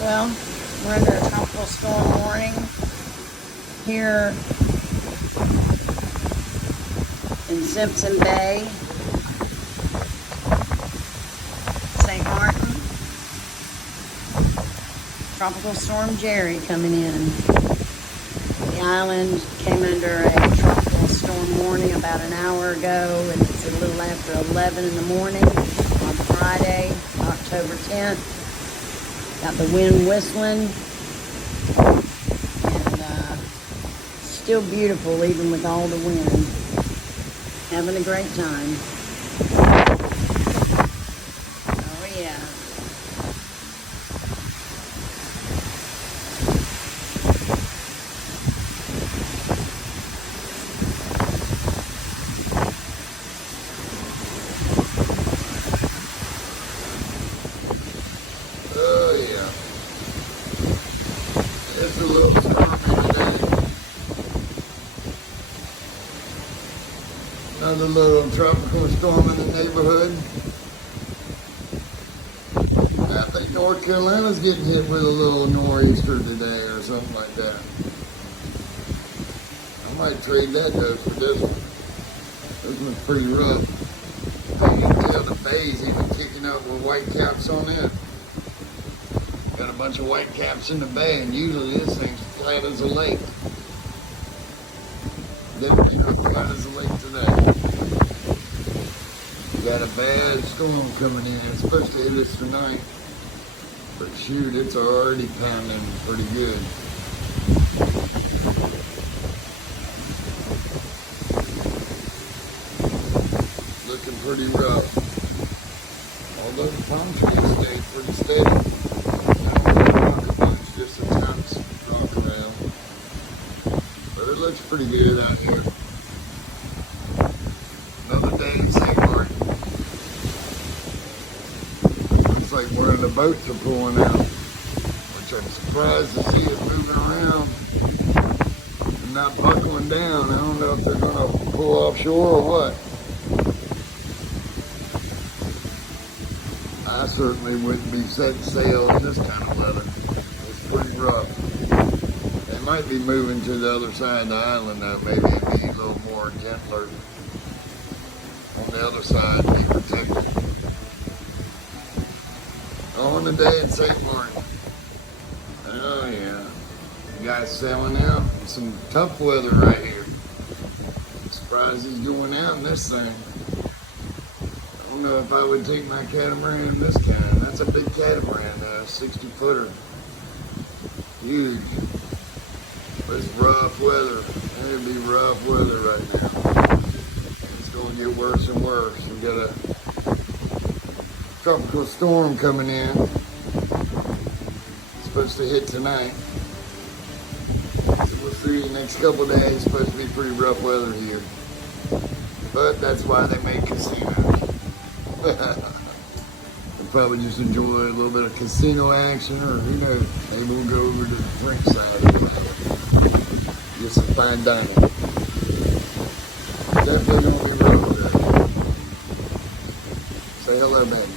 Well, we're under a tropical storm warning here in Simpson Bay, St. Martin. Tropical Storm Jerry coming in. The island came under a tropical storm warning about an hour ago, and it's a little after 11 in the morning on Friday, October 10th. Got the wind whistling, and still beautiful even with all the wind. Having a great time. Oh yeah. Oh yeah. It's a little stormy today. Another little tropical storm in the neighborhood. I think North Carolina's getting hit with a little nor'easter today or something like that. I might trade that ghost for this one. This one's pretty rough. You can tell the bay's even kicking up with white caps on it. Got a bunch of white caps in the bay, and usually this thing's flat as a lake. Didn't look flat as a lake today. We got a bad storm coming in. It's supposed to hit us tonight. But shoot, it's already pounding pretty good. Looking pretty rough. Although the palm trees stayed pretty steady. Just a tops rocking around. But it looks pretty good out here. Another day in St. Martin. Looks like one of the boats are pulling out, which I'm surprised to see it moving around and not buckling down. I don't know if they're going to pull offshore or what. I certainly wouldn't be setting sail in this kind of weather. It's pretty rough. They might be moving to the other side of the island though. Maybe it'd be a little more gentler on the other side, be protected. On the day in St. Martin. Oh yeah. You guys sailing out. Some tough weather right here. I'm surprised he's going out in this thing. I don't know if I would take my catamaran in this kind. That's a big catamaran, 60-footer. Huge. But it's rough weather. It'll be rough weather right now. It's going to get worse and worse. We got a tropical storm coming in. It's supposed to hit tonight. So we'll see the next couple of days. It's supposed to be pretty rough weather here. But that's why they make casinos. They'll probably just enjoy a little bit of casino action, or who knows, maybe we'll go over to the French side of the island. Get some fine dining. Definitely gonna be rough today. Say hello, man.